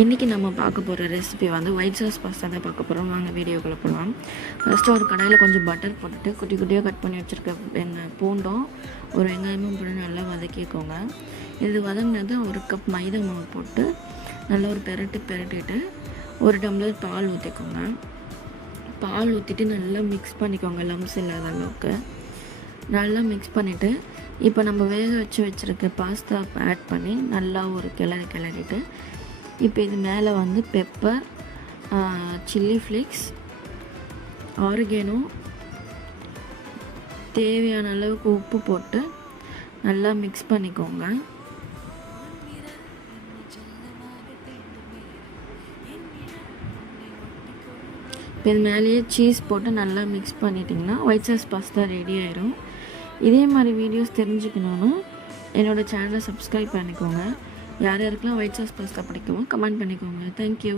இன்றைக்கி நம்ம பார்க்க போகிற ரெசிபி வந்து ஒயிட் சாஸ் பாஸ்தா தான் பார்க்க போகிறோம். வாங்க வீடியோக்குள்ளே போகலாம். ஃபஸ்ட்டு ஒரு கடாயில் கொஞ்சம் பட்டர் போட்டுட்டு குட்டி குட்டியாக கட் பண்ணி வச்சுருக்க பூண்டும் ஒரு வெங்காயமும் போட்டு நல்லா வதக்கிக்கோங்க. இது வதங்கினது ஒரு கப் மைதா மாவு போட்டு நல்லா ஒரு பெரட்டிட்டு ஒரு டம்ளர் பால் ஊற்றிக்கோங்க. பால் ஊற்றிட்டு நல்லா மிக்ஸ் பண்ணிக்கோங்க, லம்ஸ் இல்லாத அளவுக்கு நல்லா மிக்ஸ் பண்ணிவிட்டு இப்போ நம்ம வேக வச்சுருக்க பாஸ்தா ஆட் பண்ணி நல்லா ஒரு கிளறிட்டு இப்போ இது மேலே வந்து பெப்பர், சில்லி ஃப்ளேக்ஸ், ஆரிகேனோ, தேவையான அளவுக்கு உப்பு போட்டு நல்லா மிக்ஸ் பண்ணிக்கோங்க. இப்போ இது மேலேயே சீஸ் போட்டு நல்லா மிக்ஸ் பண்ணிட்டிங்கன்னா ஒயிட் சாஸ் பாஸ்தா ரெடி ஆயிடும். இதே மாதிரி வீடியோஸ் தெரிஞ்சுக்கணுன்னா என்னோடய சேனலை சப்ஸ்கிரைப் பண்ணிக்கோங்க. யார் யாருக்கெல்லாம் ஒயிட் சாஸ் பாஸ்தா பிடிக்குமோ கமெண்ட் பண்ணிக்கோங்க. தேங்க்யூ.